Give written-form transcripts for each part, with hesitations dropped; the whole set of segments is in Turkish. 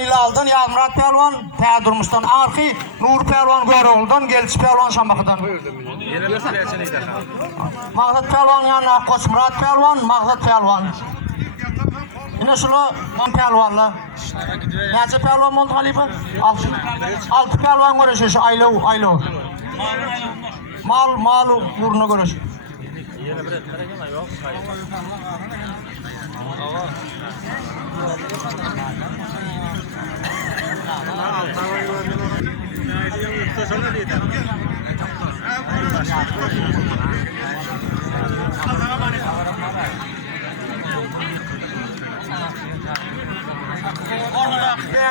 ile aldın, Yalmurat Pelvan Tədurmuşdan, Arxi Nur Pelvan Göroğlu'dan, Gelçi Pelvan Şambakı'dan. Mağzat Pelvan yanına Koçmurat Pelvan, Mağzat Pelvan. Yine şunu Pelvanlı. Nece Pelvan oldu Halife? 6 Pelvan görüşür, aylı. Mal uğruna görüşür.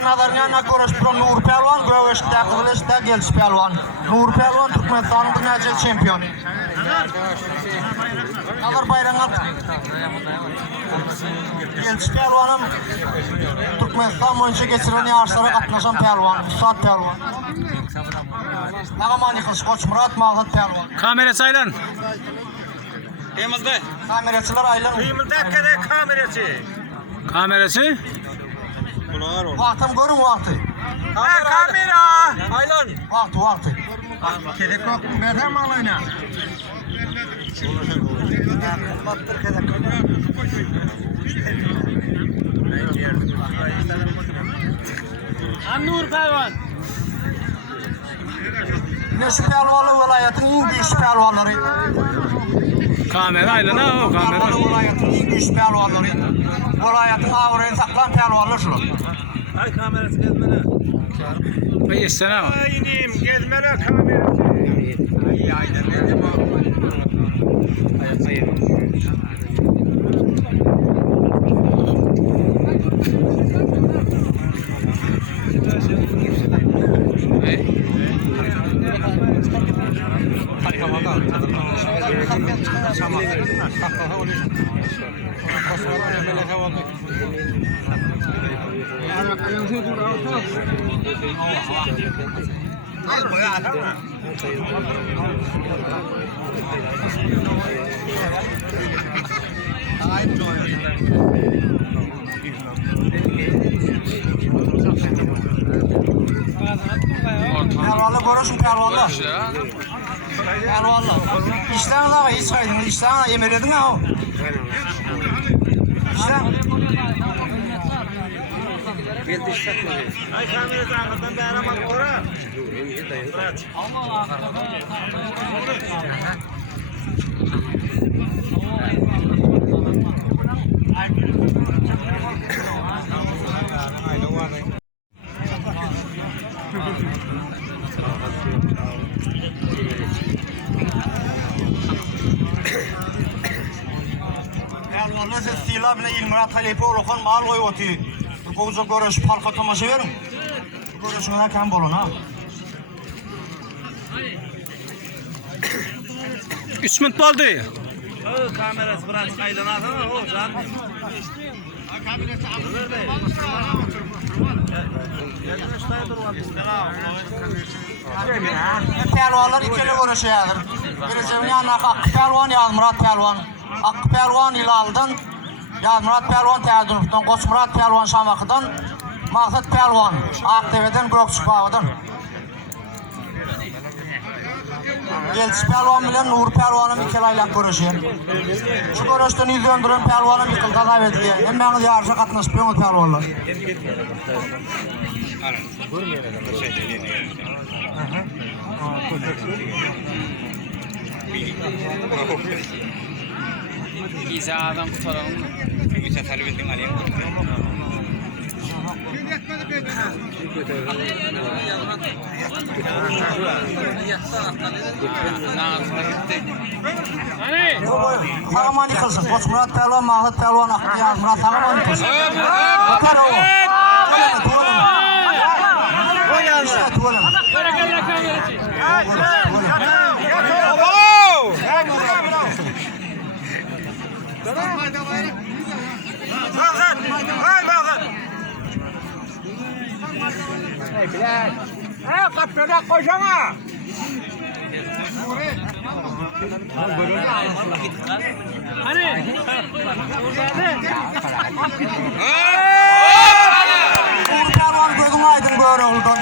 Nazarına görüştüren Nur Pelvan, Göveş'te Kılıç'ta Gelçi Pelvan. Nur Pelvan Türkmenistan'ın bir nece şampiyonu. Nazar bayramlar. Gelçi Pelvan'ım Türkmenistan boyunca geçiren yarışlara katlaşan Pelvan, Üstad Pelvan. Nağaman yıkılış Koçmurat, Mağzat Pelvan. Kamerası aylan. Kıyımızda. Kameracılar aylan. Kıyımızda kadar kamerası. Kamerası? Vaxtım görün vaxtı. Kamera. Aylan. Vaxtı. Kedek kokun bedem alayna. Nur Pelvan. Neşi Pelvanlı vilayetinin en büyük pelvanları. Kamera aylan ha o kamera. Pelvanlı vilayetinin en büyük pelvanları. Vilayetin ağırını saklan pelvanlı şu. Ay kamerası gezmene. Ay istene ama. Aynim gezmene kamerası. Ay aynen dedim o. Hayır. Pelvanlı görürsün pelvanlı. Pelvanlı. İşten ağa hiç kaydın. İşten ağa emir edin ağa. İşten. Ay kamerası anladan da aramak ora. Pelvanlı sesliyle bile İlmurat Halife olukan mal koy otu. Kovuza görüş parka tomaşı verin. Görüşüne kan bolun ha. 3 minut oldu. O kamerası biraz aydınlatın o can. Pelvanlar ikili görüşüyordur. Birisi yanına Hakkı Pelvan, Yalmurat Pelvan. Hakkı Pelvan ile aldın. Yalmurat Pelvan Tədurmuşdan, Koçmurat Pelvan Şambakı'dan, Mağzat Pelvan ATV'den, Gökçük Bağı'dan. Gelçi Pelvan bilen Nur Pelvan'ım ikili aylak görüşüyor. Şu görüşten yüz döndürün Pelvan'ım yıkıldı da verdi. Hem bana yarışa katlaşmıyor Pelvanlar. İzadan kurtaralım mı? Bir talep ettim alayım. Ağaman yıkılsın. Koçmurat Pelvan, Mağzat Pelvan, Hakkı Yalmurat ağaman yıkılsın. Yeter o. Tuğalım. Kapıda koşama. Hani? Böröğü'den.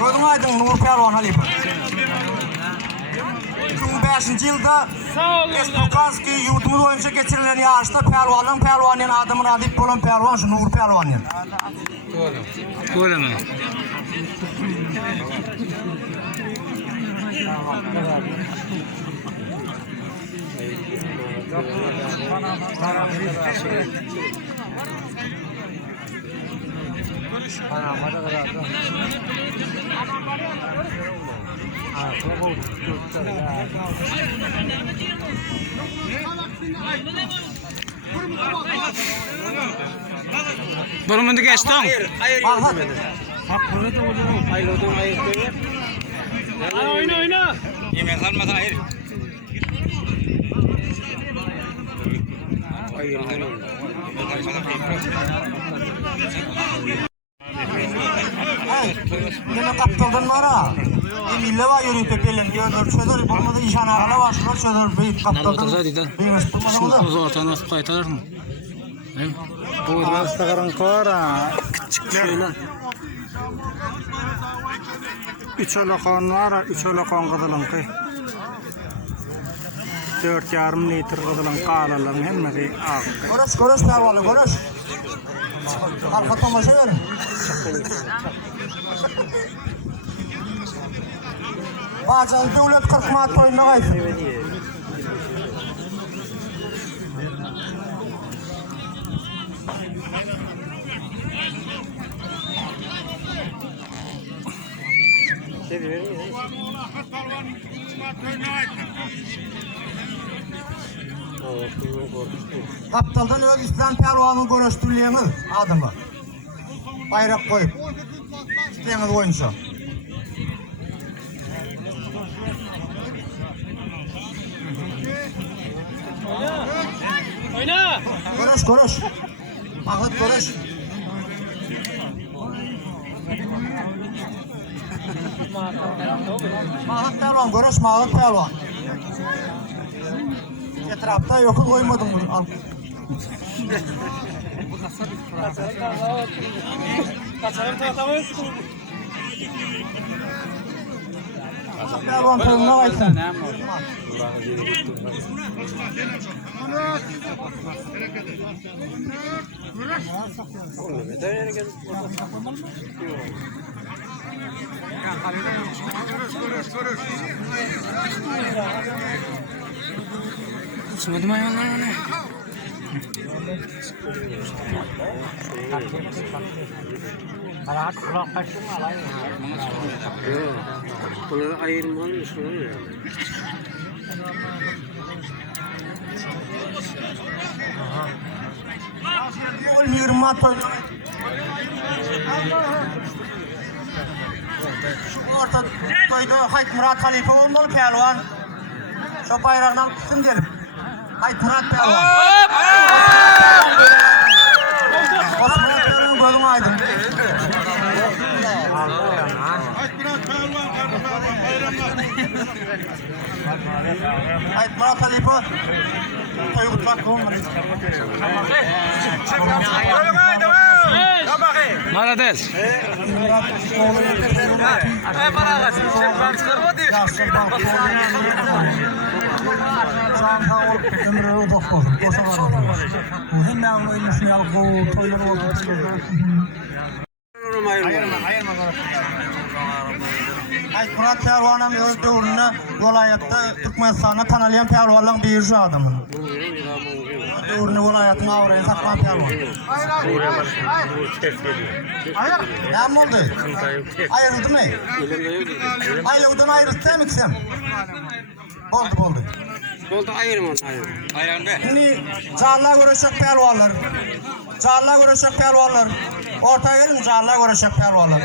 Gözün aydın Nur Pelvan Halip. 2005 yılda Respublikanski yurtumuz boyunca geçirilen yarışta Pelvan'ın adımını adip bolan Pelvan şu Nur Pelvan'ın. Öyle mi? Bunu da geçtin. Oyna. Yemek almadan hayır. Yine kaptaldın mara. Emille var yürüyüp tepelen. Gördür çöder. Bulmadı işan ağına başlar çöder. Büyük kaptaldın. Büyümüş tutmadı mı? O zaten nasıl kaytarır mı? Bu Instagram kora. Küçükler. 3 olakan var, 3 olakan kadılan ki. 4,5 litre kadılan kalalan hemmeti ağ. Konuş Pelvan'ı konuş. Arka tomaşı verin. Bazen devlet 40 manat toyuna kaydı. Kaptaldan Özbekistan Pelvan'ı görüştürüleğiniz adımı. Bayrak koyup. İsteğiniz oyuncu. Oyna. Konuş. Mahmut konuş. Mahmut Pelvan konuş Mahmut Pelvan. Etrafta yokul koymadım bunu. Al. Pelvan koluna baksın. Sınırdım ayağlar ne? Bunları ayırmanın sonu ne? Yol 20 mat oynadı. Orta toyda Hayt Murat Halife olmalı Pelvan. Şu bayrağından kim gelip? Hayt Murat Pelvan. Osman Pelvan gözüm aydın. Hayt Murat Halife. Toyu kutmak olmalı. Молодец. Murat Pelvan'ın öz dövründe vilayette Türkmenistan'da tanılayan Pelvan'ın bir şu adamın. Dövründe vilayetin avrayın saklan Pelvan. Ne oldu? Ayrıldı mı? Ayrıldı mı ayrıldı mı kısım? Oldu. Oldu ayırman. Ayran be. Şimdi canlığa görüşecek Pelvanlar. Canlığa görüşecek Pelvanlar. Ortaya gelin canlığa görüşecek Pelvanlar.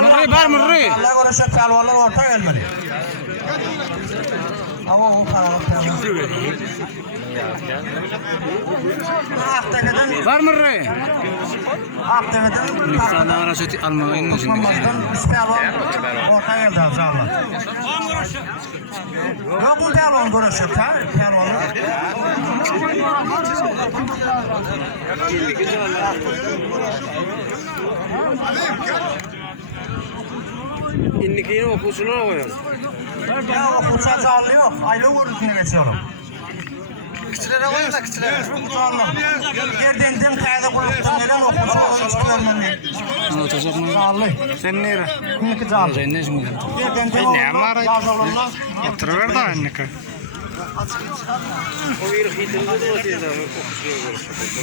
Mırrı var mırrı. Canlığa görüşecek Pelvanlar ortaya gelmeli. Ama o paragat pelvan. Aktepe'den Var mı re? Sana arası almayın şimdi. Osmanlı'dan üç pelvan orta geldi inşallah. Yok mu pelvan görüşüyor ha? Pelvanlar. İnnikini okusuna koyalım. Ya okulsa zarlı yok. Aylı görüntüne geçiyorum. Küçülere koyalım da küçülere. Zarlı. Yerden kayda koyuyorsun. Neden okulsa hiç görmem. Anlatacak mı? Zarlı. Sen nere? Kinniki zarlı. Sen ne şimdi? Yerden yazılırlar. Yatırıver da anneke. O bir hitinde de o teyze okusuna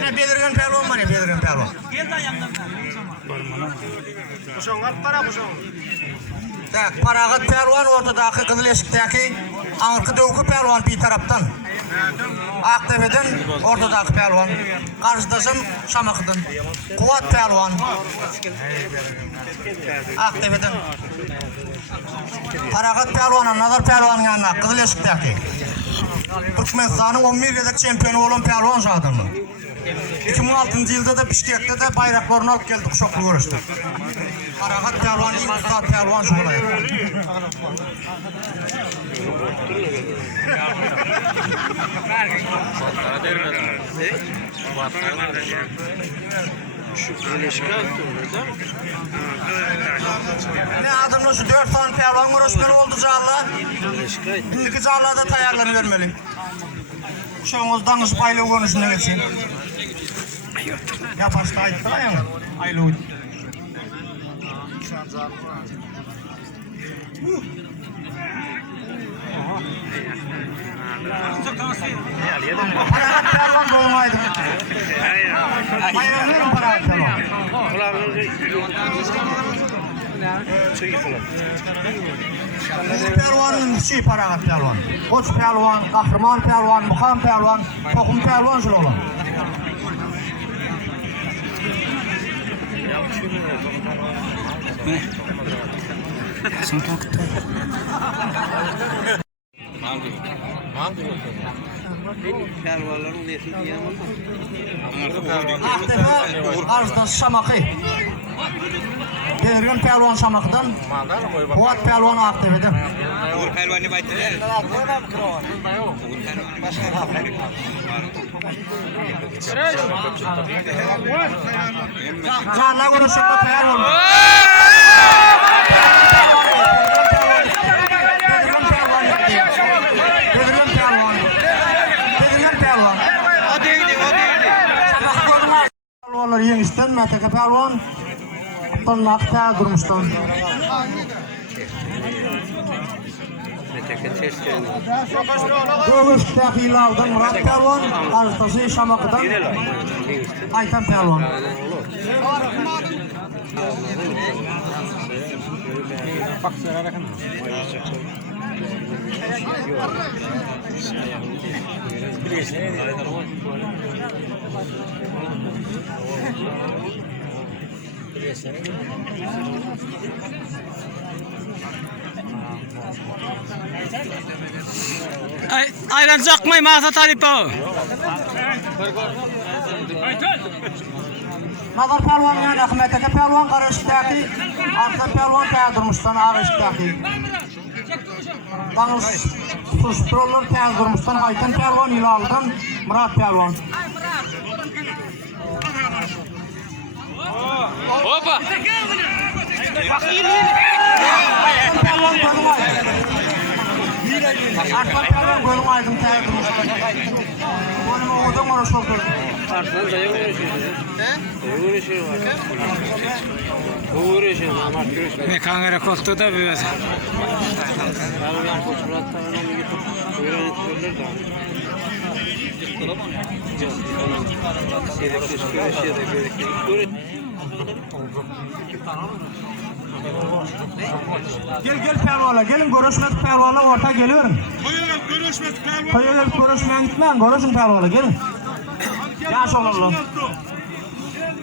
Ne belirgen pelvan var ya belirgen pelvan. Tak paragat pelvan ortadaki kızıl eşikteki Anırkı dövkü pelvan bir taraftan. Aktepe'den ortadaki pelvan. Karşıdasın Şamak'tan. Kuvat pelvan. Aktepe'den. Paragat pelvan, nazar pelvan yanına kızıl eşikteki. Türkmenistan'ın 11 yıllık şampiyonu olan pelvan zaten. 2006 yılda da Bişkek'te de bayraklarını alıp geldik, şoklu görüştük. Paragat pelvan, iyi usta pelvan şu olay. Ne adımla şu 4 tane pelvan görüşmeli oldu zağla. İndiki zağla da tayarları vermeli. Şoğunuzdan ısı paylı konusuna geçin. Ya başta ayıttı da yani. Aylı uydu. Paragat pelvan dolmaydı. Ayırılırım paragat pelvan. Pelvanın şey paragat pelvan. Koç pelvan, kahraman pelvan, muham pelvan, tokum pelvan şöyle olan. Sen kalktın. Aktepe karşıdan Şamak'ı. Belirgen pelvan Şamak'tan. Kuvat pelvan Aktepe'de. Uğur pelvanı baytı. Canına konuşup pelvan. Pelvanlar yengişten Meteke pelvan. Tırnakta durmuştan. Dövüşteki ilavdan Murat pelvan. Arıtası Şamak'tan Aytan pelvan. Ayran zakmay masa talip o. Nazar pelvan yani Ahmet'teki pelvan karışıktaki Arta pelvan tayadırmıştan ağıştaki. Danış sustrollar tayadırmıştan Aytan pelvan ilavdan Murat pelvan. Hoppa. Pelvan bölümaydı. Arta pelvan bölümaydım tayadırmıştan. Bunu odan ona sordu. Arslan dayı uğraşıyor. Dayı uğraşıyor var. Uğraşıyor ama görüşmüyor. Ne kamera koltuğu da bir. Ben koç Murat Tağ'ına gidip öğrenirler de. Şeydeki şöyle Gel pelvala, gelin görüşmek pelvala orta geliyorum. Koyalım görüşmeyen gitmeyin, görüşün pelvala gelin. Yaş olurlu.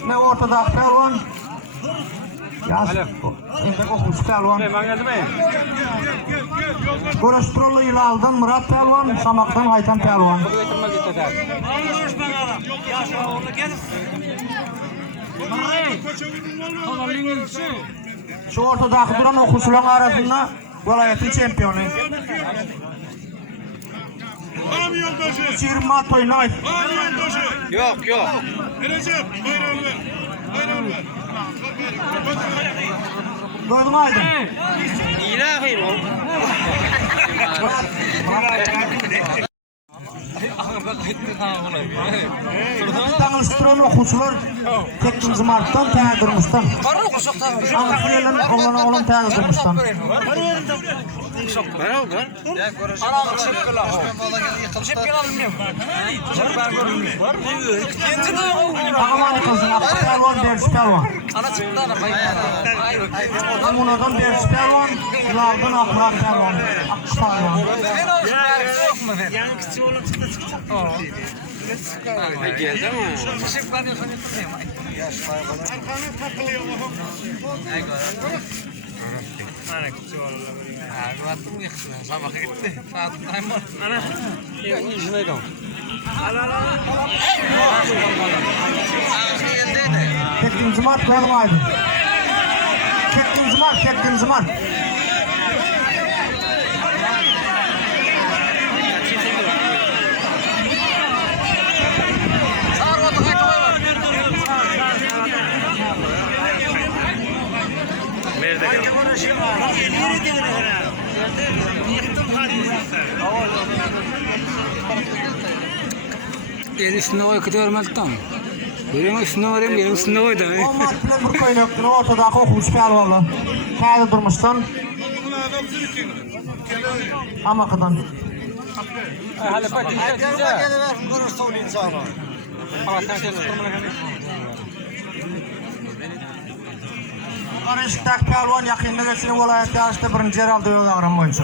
Ne ortada pelvan, Yaş. Şimdi okumuş pelvan. Kolesterolü ile aldın Murat pelvan, Şamak'tan Haytan pelvan. Şu ortadaki duran okusulan arasında vilayetin şampiyonu. Çirma Toynay. Yok yok. Gördün aydın. İlahi o. Tanıştıran okusular 8 Mart'tan təyirdirmişdən. Anıqlayılan oğlana oğlum təyirdirmişdən. Ağaman kızın akı pelvan, dersi pelvan. Amunadan dersi pelvan, ilardan akıran pelvan. Akış pelvan. Geldi ama. Kettinci Mart görməydi. Kettinci Mart. En üstüne koy kıtı vermekten. Benim üstüne varayım, benim üstüne koy da. O Mart bilen bir köynektin ortadaki okumuş pelvanla. Təyirdi durmuşdan. Amakıdan. Karışıktak pelvan yakında geçini vilayet yarışta birinci yer aldı yol ağrım boyunca.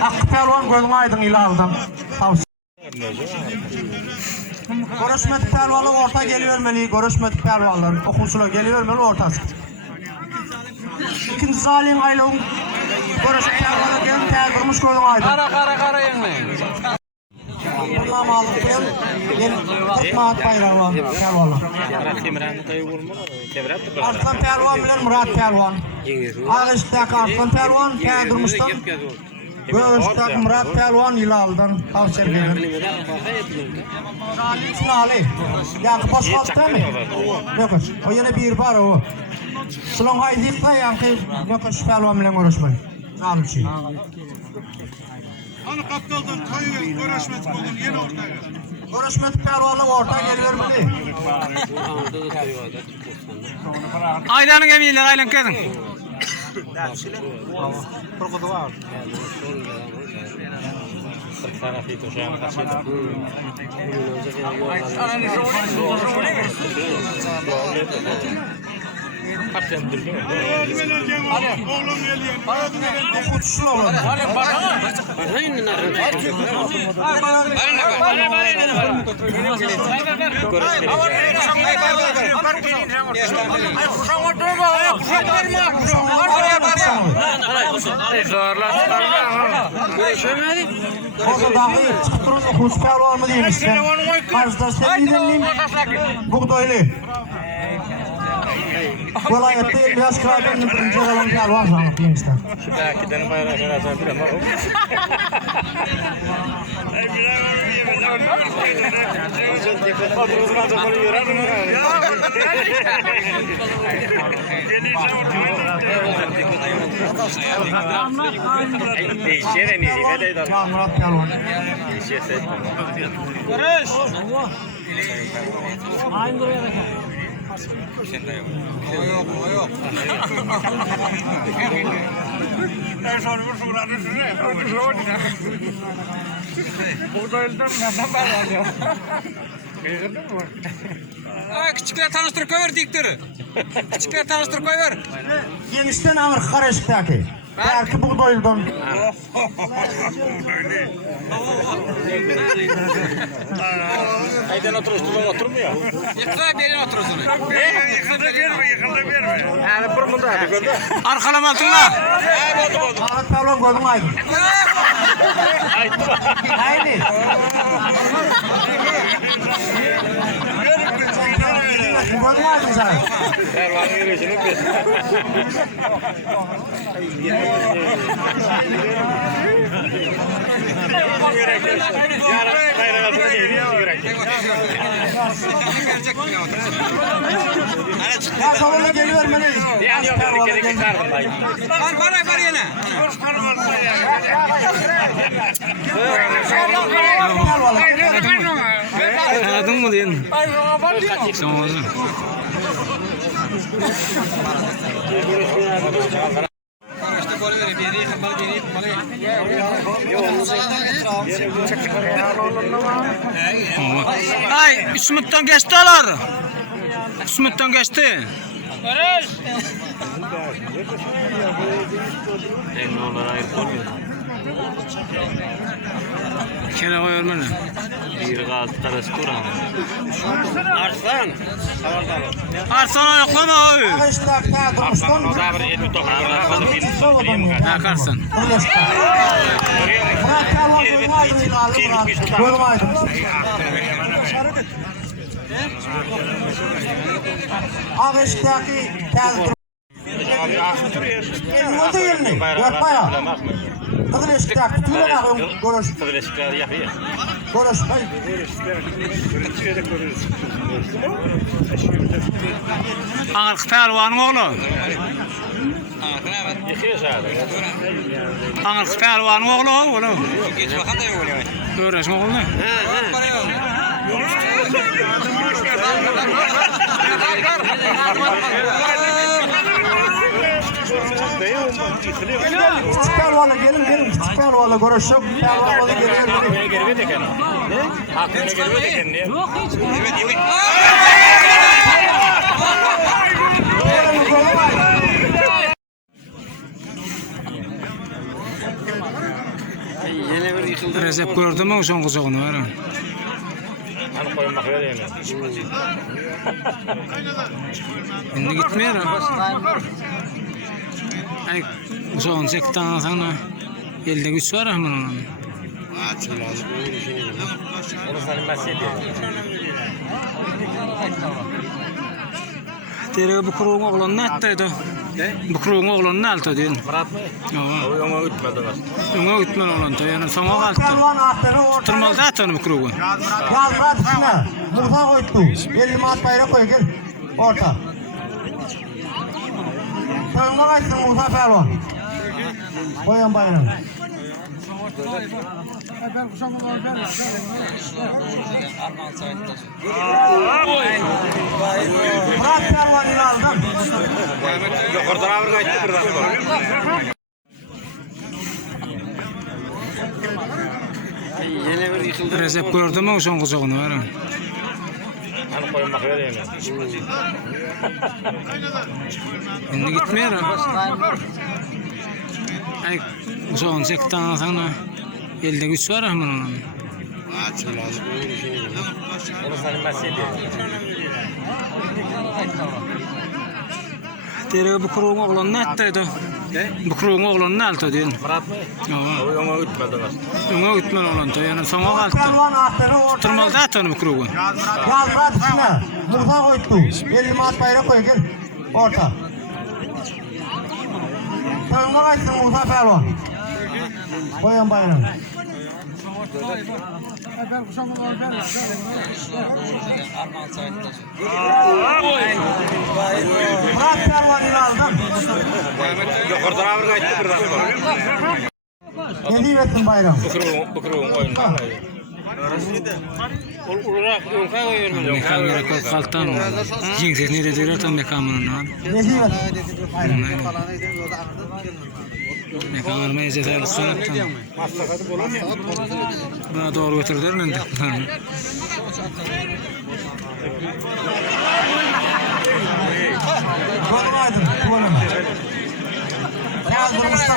Hakkı pelvan gözün aydın ile aldın. Görüşmedik pelvanlık orta gelivermeli, görüşmedik pelvanlar. Okumsular gelivermeli ortası. İkinci zalin aylığın görüşmedik pelvanlık gelin təyirdirmiş gözün aydın. Kara yanlayın. Bundan aldık gel, Kutmaat bayramı pelvanlar. Arslan pelvan bilen Murat pelvan. Ağıştaki Arslan pelvan təyirdirmişdən. Göğüştaki Murat pelvan ile aldın. Tavsiye ederim. Finali. Yankı boş kaldı mı? Yok. O yine bir var o. Şunun haydi da yankı yok pelvan bilen uğraşmayın. Zalim şey. Hani kaptaldan kayın görüşmek olun yeni ortaya. Görüşmedik pelvanla orta gelivermeli. Aylanın emiyle aylan kadın. Oğlum geliyor. Okutuşun oğlum. Orada dahi çıktırın okumuş pelvan mı demişsin? Karşıda sevgiliyim. Buğdaylı. Vilayette 50 yaş kırabenin birinci olan pelvan sanıp demişsin. Şu dakikadan bayrağı kadar bir ama o. Ya Murat pelvan. Aynı buraya da yok. Ben sonra vursun üstüne. Burada elden yandan bağlanıyor. Küçükler tanıştırıp koyver diktörü. Küçükler tanıştırıp koyver. Genişten Amerika karışıktaki. Belki buğdaydan. Aydan oturmuyor. Yıksa berin otursun. Yıkıldı verme. Yani bir munda hadi gördü. Arkalama altınla. Ahmet Pehlivan gözün aydın. Haydi. Gözün aydın sen. Pervanın yürüyüşünü bir. Yarın bayrağı geliyor. Ya salona geliyor beni. Yani yok gerek çıkardım ben. Var yine. Adın mı diyorsun? Tamam o zaman. Ay, Üsmüt'ten geçti alar. Üsmüt'ten geçti. Kene koyuyor bana. Bir gaz tarası kuran. Arslan. Arslan ayaklama oy. Arkadaşlar ta durmuştan. Zabır 70 dokuz. Ha karsın. Murat Pehlivan gözün aydın ilalı Murat. Gözün aydın. Ağaçtaki tezgir. Elmada yerini. Yapma ya. Kızıl eşiktaki tüyle bakın. Görüş. Kıdreşikler yapıyor. Görüş. Ağır Pehlivan'ın oğlu. Yıkıyor zaten. Ağır Pehlivan'ın oğlu oğlum. Geç bakan da yok oluyor. Öğreşme oğlu. Küçük Pehlivan'a gelin. Küçük Pehlivan'la görüşüp Pehlivan'a geliyor. Geri deken. Hakkına geri deken diye. Evet. Recep gördün mü o son kuzağını var? Hani koymak öyle mi? Şimdi gitmiyor ha. Ay, uzağın sektan sana. Elde güç var hemen onun. Onu sana mesele diyor. Tere bu kuruğun oğlan ne ettiydi? Bu kuruğun oğlan ne altı diyorsun? Murat mı? Yok. O yolu gitmedi var. Ona gitmen oğlan to yani sana kalktı. Pehlivan ahtını ortaya. Tırmaldı atını bu kuruğu. Ya Murat içine. Musa koydu. Elimi at bayrağı koy gel. Orta. Sönme kaçsın Musa Pehlivan. Koyan bayrağı. Murat Pehlivan ile aldım. Yukarıdan ağır kaçtı birden sonra. Recep gördün mü o son kuzağını var? Hani koymak öyle mi? Şimdi gitmiyor ha. Ay, uzağın sektan sana. Elde güç var hemen onun. Onu sana mesele diyor. Tere bu kuruğun oğlan ne ettiydi? Bu kuruğun oğlan ne altı diyorsun? Murat mı? Yok. O yolu gitmedi var. Ona gitmen oğlan to yani sana Murat kalktı. Pehlivan ahtını ortaya. Tırmaldı atını bu kuruğu. Ya Murat içine. Musa koydu. Elimi at bayrağı koy gel. Orta. Sönme kaçsın Musa Pehlivan. Koyan bayrağı. Murat Pehlivan ile aldım. Yukarıdan ağır kaçtı birden sonra. Ne diyorsun bayram? Bu kuruğun oyundan. Mekanlara koy kalktan. Jinsiz nereye diyor tam mekanına. Ne diyorsun bayram? Mekanlar meyze sayılık sanattan. Bana doğru götürdüler mi? Doğru aydın. Doğru. Yazdırmıştım.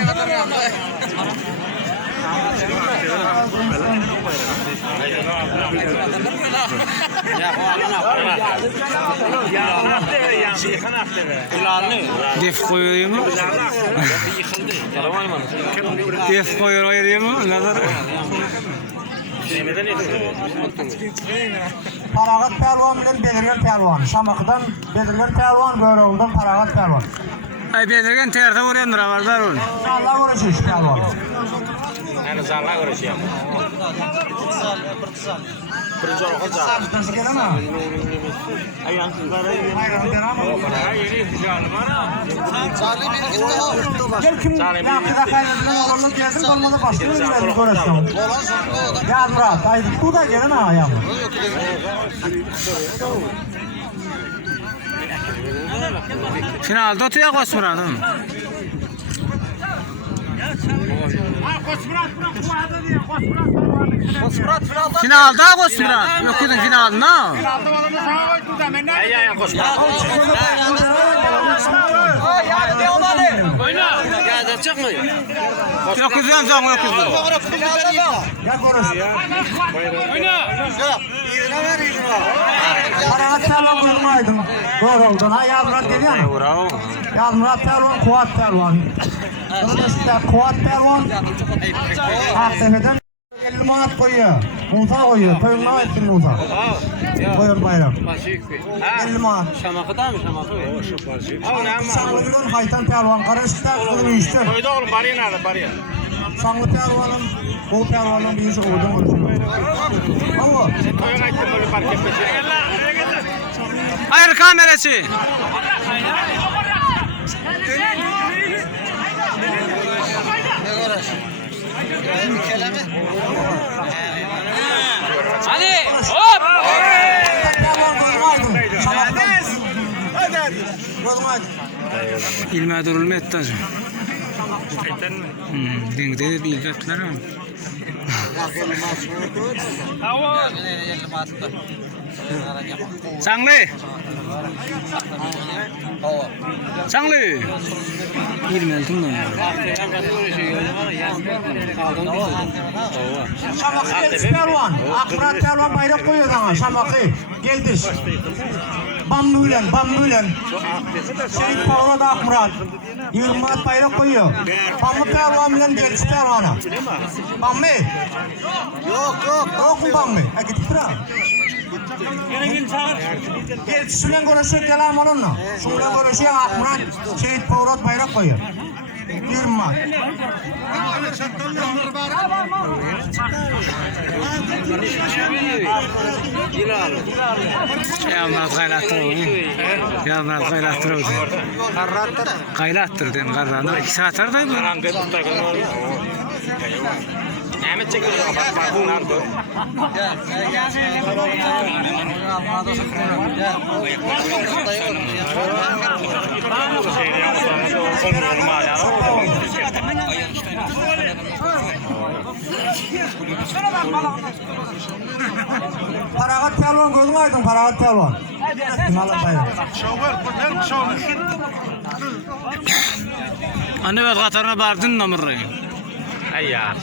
Def koyuyor mu? Def koyuyor mu? Nazar. Paragat Pehlivan bilen Belirgen Pehlivan. Şamakıdan Belirgen Pehlivan, Böreğinden Paragat Pehlivan. Ay belirgen terde vuruyor var onu. Allah uğraşıyor şu Pehlivan. Yani zarla uğraşıyor. Nasıl gelen ha? Bayram gelen ha? Gel kim yakıda kaynadığından olanlık gelsin, olmadı başka bir güzellik uğraşıyorum. Ya Murat, Aydın, bu da gelen ha ayağım. Finalda otuya koşmuradım. Finalda koşmurat. Yok edin finalda. Ay koş. Yok edin zam yok edin. Gel konuş. Paragat Pehlivan uyumaydın. Doğru oldun. Ha ya Murat geliyor mu? Bravo. Ya Murat Pehlivan, Kuvat Pehlivan. Kırmızıda Kuvat Pehlivan. Aktepe'den 50 manat koyuyor. Musa koyuyor. Koyunlar etsin Musa. Koyun bayram. 50 manat. Şamakıda mı şamakı? Sağlıklı'nın Haytan Pehlivan. Karışıkta kızını uyuştu. Koydu oğlum bariye nerede bariye? Sağlıklı Pehlivan'ın, Bol Pehlivan'ın bir işi koyduğunu konuşuyor. Allah. Koyun açtım böyle fark etmesin. Hayır kamerası. Hadi hop. Pehlivan gözünü aydın. Şamaktan. Gözünü aydın. İlme durulma etti hocam. Dengde de bir ilgitler mi? Sanglı. Sanglı. İlme durulma. Şamakı geldi Pehlivan. Akmurat Pehlivan bayrak koyuyor sana. Şamakı geldi. Bambülen. Seyit Pavla'da Akmurat. 20 manat bayrak koyuyor. Bambı Pehlivan bilen geldi Pehlivan'a. Bambı. Yok mu Bambı? Ha gidip dura. Geldi şundan konuşuyor gelen onunla. Şundan konuşuyor Akmurat. Seyit Pavla'da bayrak koyuyor. 20 manat. Ya Murat kaylattırır. Kaylattır den karranı. 2 saat aradaydı. Ahmet çekiyor. Bak bunlar da. Paragat Pehlivan gözün aydın Paragat Pehlivan. Finalda bayram. Anne ben Katar'a bardın namırı. Ay ya.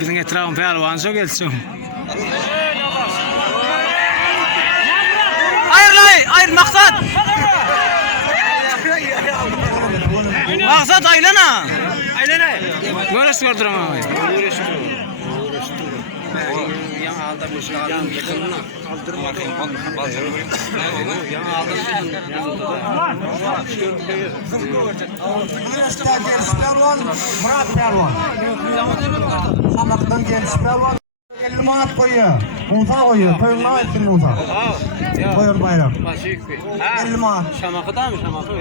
Bizim etrafın Pehlivan çok gelsin. Hayır maksat. Maksat aylana. Görüş gördürüm abi. Üniversite genç Pehlivan, Murat Pehlivan. Şamak'tan genç Pehlivan 50 manat koyuyor. Musa koyuyor. Koyunlar etsin Musa. Koyun bayram. 50 manat. Şamakıda mı şamakı?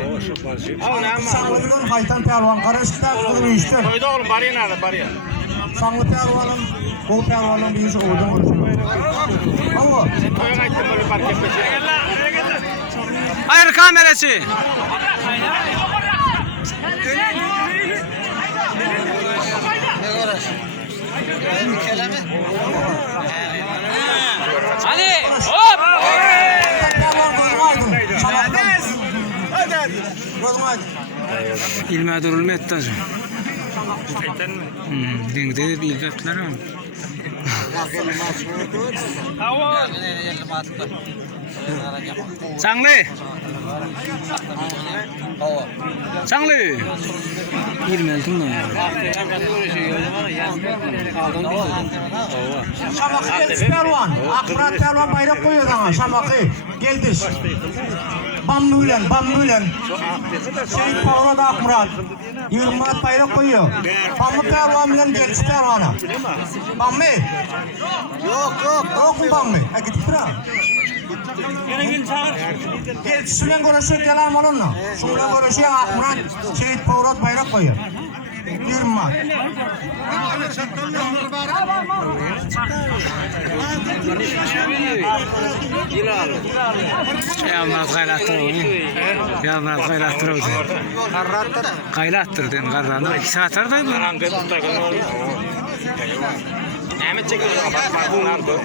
Sağlıklı'nın Haytan Pehlivan. Karışıkta kızını uyuştu. Koydu oğlum bariye nerede bariye? Sağlıklı Pehlivan'ın, Bol Pehlivan'ın bir işi koyduğunu konuşuyor. Allah. Koyun açtım böyle fark etmesin. Hayır kamerası. Hadi hop. Pehlivan gözünü aydın. Şamaktan. İlme durulma etti azı. Aytan mı? Dengde ilme ettiler ama. Sanglı. Sanglı. İlme ettin mi? Şamakı geldiş pelvan. Akmurat pelvan bayrak koyuyor sana. Şamakı geldiş. Bambu bilen. Seyit Pavla'da Akmurat. Yılmaz bayrak koyuyor. Bambu pelvan bilen geldiş pelvana. Bambu. Yok mu bambu? Gidip bırak. Geldiş bilen görüşüyor kelam olunla. Şunla görüşüyor Akmurat. Seyit Pavla'da bayrak koyuyor. Yılmaz. Yalmaz kaylattırdı. Kaylattırdı. Karrandı. 2 saat aradaydı. Anandı tutakın olur. Ahmet çekiyor. Bak bunu aldı.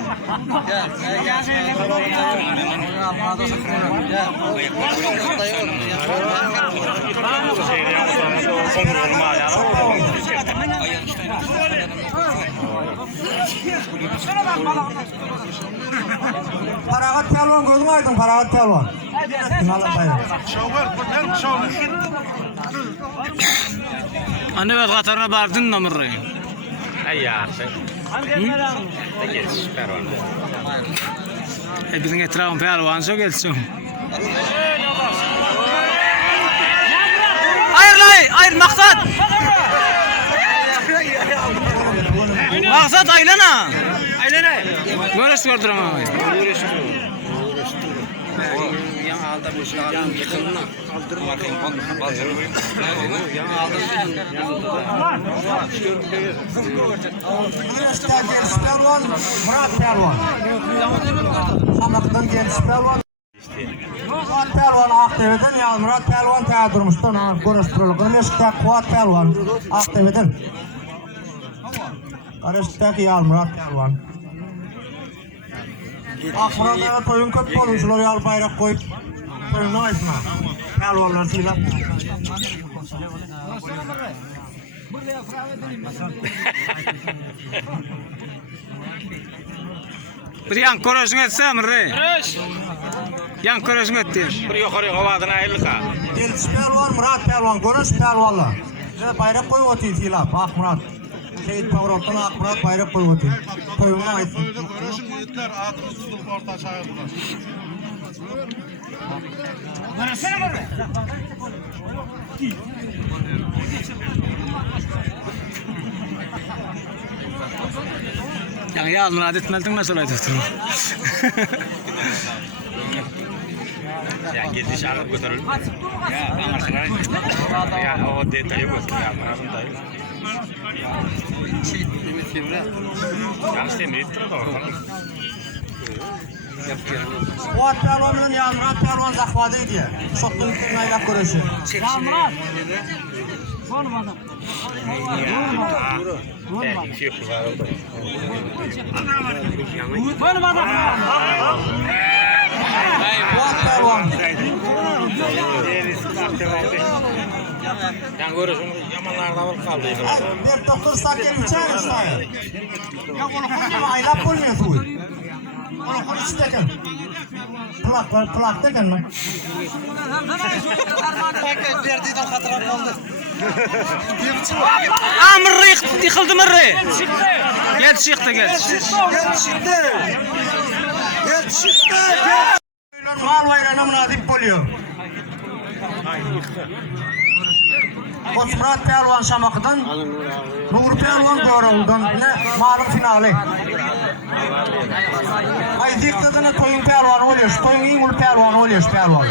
Paragat pelvan gözün aydın Paragat pelvan. Anne ben Katar'a bardın namırı. Ay ya. Bizim etrafın pelvan çok gelsin. Hayır maksat. Maksat aylana. Böyle gördüm ama. Pelvan, Murat pelvan. Şamak'tan gelmiş pelvan. Murat pelvan Aktepe'den ya Murat pelvan tayadırmıştın. Görüştürülük. Meşk'te Kuat pelvan Aktepe'den. Karıştaki ya Murat pelvan. Akmurat'a toyun köp olmuşlar ya bayrak koyup. Toyunu açma. Pelvanlar silah. Bir yan korosunu etse amırı. Yan korosunu etti. Bir yukarı havadına ayrılık ha. Gelmiş pelvan Murat pelvan. Görüş pelvanlar. Size bayrak koyup otuyor silah. Akmurat. Seyit Pavrov'dan Akmurat bayrak koyup otuyor. Toyunu açma. Yani ya murad etmeldin nasıl olay tutun? Ya geldi şarap götürür. Ya o detayı götür ya. Yanlış değil mi? İttirin de orada. Kuat pelvanın ya Murat pelvan zakvadıydı ya. Şoktun kırmayla görüşü. Bir şey yok var orada. Kuat pelvan. Yani görürsün yamanlarda var kaldı. Bir doktor sakin içer istaya. Ya onu koyma aylap olmuyor su. Onu koy istekin. Plak dekin mi? Amırı yıkıldı mırı. Gel çıktı. Mal vayrana münadip oluyor. Murat pelvan Şamak'tan, Nur pelvan Doğrul'dan ne malum finali. Ay diktatına toyun pelvan oluyor, toyun iyi pelvan oluyor pelvan.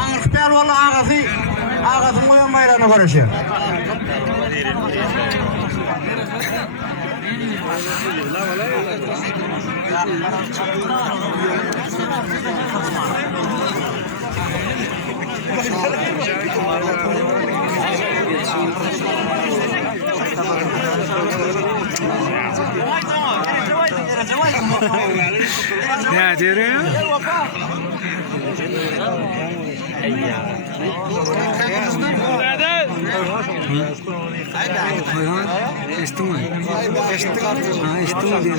Ağız pelvanla ağzı koyan bayrağına karışıyor. Ne diyor? İstim mi? İstim mi diyor.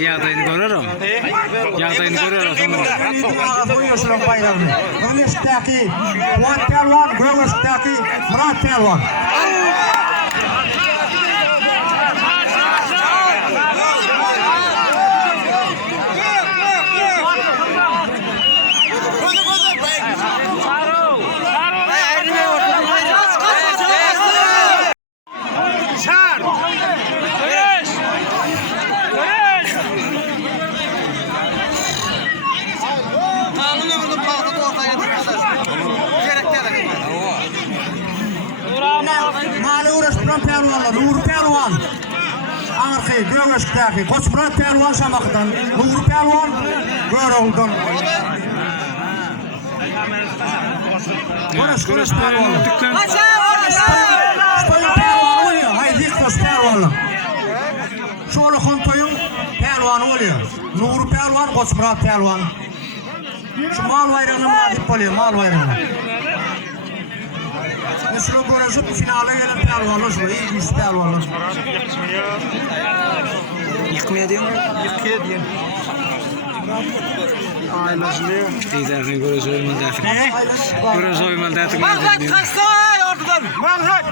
Yağdayını görürüm. Yağdayını görürüm. Buyursun bayramı. Gömüşteki Fuat Pelvan, Gömüşteki Murat Pelvan. Mali uğraştıran pelvanlar, Nur Pelvan. Ağırkı, Gömüşteki, Koç Murat Pelvan Şamak'tan, Nur Pelvan, Görüldün. Uğraş Pelvanlar. Stoyun Pelvan oluyor, haydi Koç Pelvanlar. Şolu Kontoyun Pelvan oluyor. Nur Pelvan, Koç Murat Pelvan. Şu mal bayrağına muadip oluyor, mal bayrağına. Mesela burası finale gelen pelvanlar şu, iyi güç pelvanlar. Yıkmaya diyor mu? Yıkıyor diye. Ailesini. İyilerini görüyoruz oymalı dersin. Görüyoruz oymalı dersin. Malzat kaçsa ortadan. Malzat.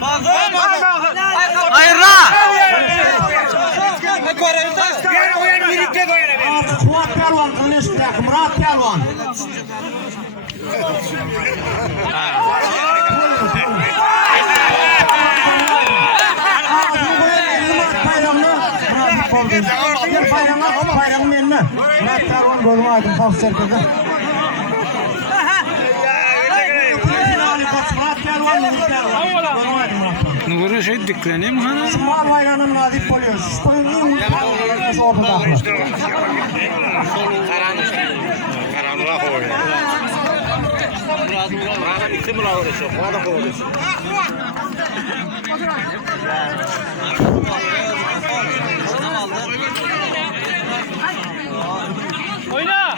Hayır la! Fuat Pelvan, Kılıçdak, Murat Pelvan. Bir bayramın önüne. Murat Pelvan golünü aldım top serkede. Murat Pelvan, Murat Pelvan. Golünü aldım Murat Pelvan. Nuguru şey dükkanı mı ha? Şu mal bayrağının nadip oluyor. Şu koyun iyi uyuyor. Şu ortada aklı. Karanlığa koyuyor. Burada bitti mi la uğraşıyor? Burada koyuyor. Oyna.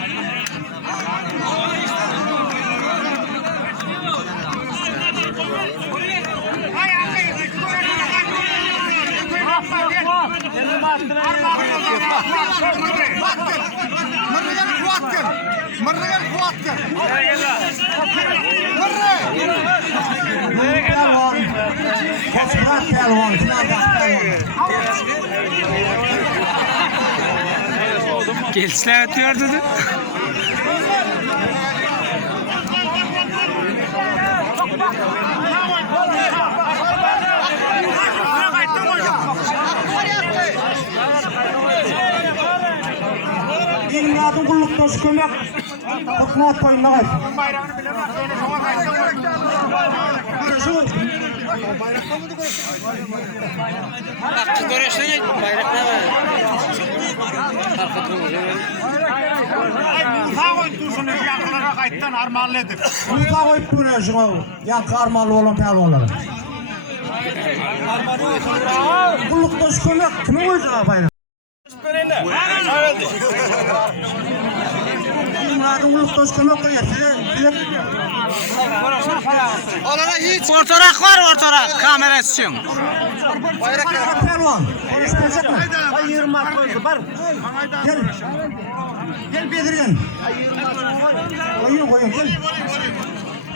Pelvan. Koç Murat Pelvan. Gençler atıyor dedi. Benim adım kulluk dostu kömek. Hükümet koyunda kayıp. Görüşsene bayraklar var. Musa koyduğunu yakınlara kayıttan armağanladık. Musa koyup duruyor şuna. Yankı armalı olan pelvanlara. Kulluk dostu kömek. Kime koyacak bayrak? Benim adım kulluk dostu kömek koyuyor. Ortarak var ortarak. Kamera açıyorum. Murat Pelvan. Konuşmayacak mı? Gel. Gel Bedriyen. Koyun gel.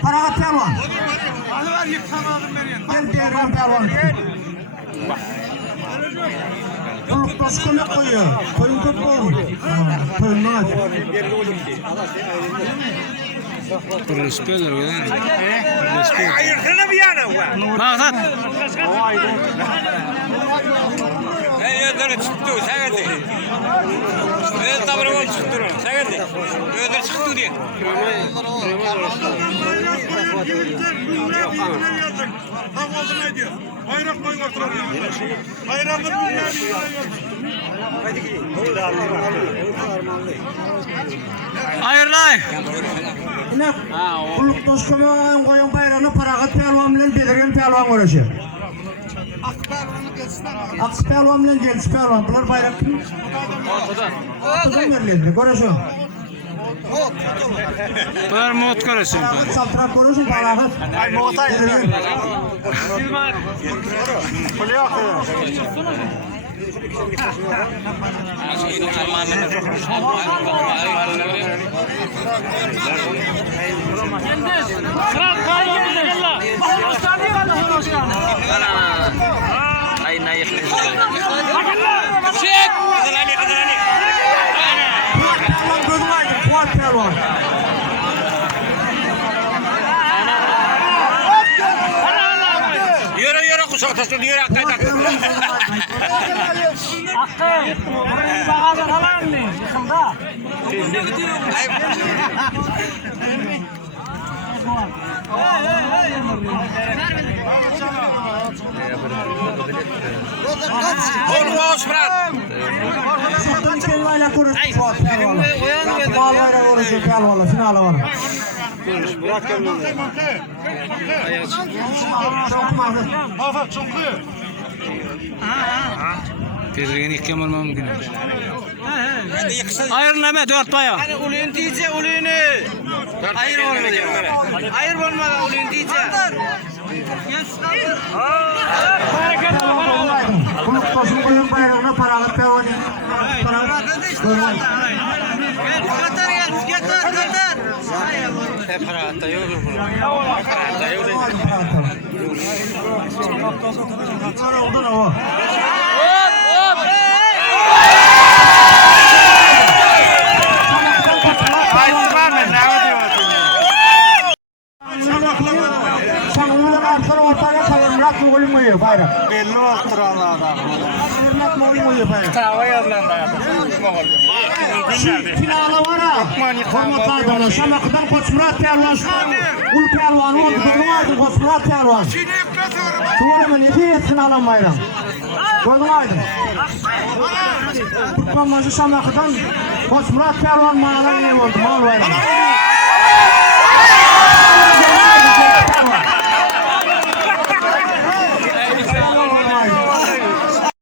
Paragat Pelvan. Gel Bedriyen Pelvan. Kulluk dostu kömek koyuyor. Koyun top koyun. Koyun aç. Kuruluş böyle öyle. Ayırtına bir yana var. Maksat. Gözleri çıktı, sen geldi. Öyle tabrı çıktı, sen geldi. Gözleri çıktı diye. Bayrak koy oturalım. Bayramı Hayırlay. Yine kulluk toşkama koyun bayrağını paragat pelvan bilen belirgen pelvan uğraşı. Ak pelvan bilen geliş pelvan. Bunlar bayrak kim? Ortadan verildi. Görüşün. Bunlar mot karışın. Saltırak görüşün paragat. Ay Moğutay. Ay nayık. Çek! Kızılani. Pelvan gözüm aydın. Fuat pelvan. Yürü kuşak taşın, yürü akkay tak. Olmaz Fırat. Şuradan kellayla görüşün Fuat pelvan. Bal bayrağı görüşün pelvanla. Finala var. Çok mahvet. Hafif çok iyi. Belirgen iki mal mümkün. Hayırlama 4 baya. Ulen diyece uleni. Hayır olmadı. Hayır olmadı ulen diyece. Kulluk toşkama koyun bayrağına paragat pelvan. Paragat. Paratta yok. Oldu ne o? Sanırım arkadaşlar ortaya sayılmak mı olmuyor bayrak? Belli oldu Allah'ım. Sayılmak mı olmuyor bayrak? Tava yazılanlar. Finala var ha. Hormat aydınlar. Şamakıdan Koç Murat Pervan. Ul Pervan'ı oldu. Kızım aydın Koç Murat Pervan. Doğru mu? Ne diyetsin alan bayram? Gördün aydın. Tutman maçı Şamakıdan Koç Murat Pervan mağaran ne oldu? Mal bayram.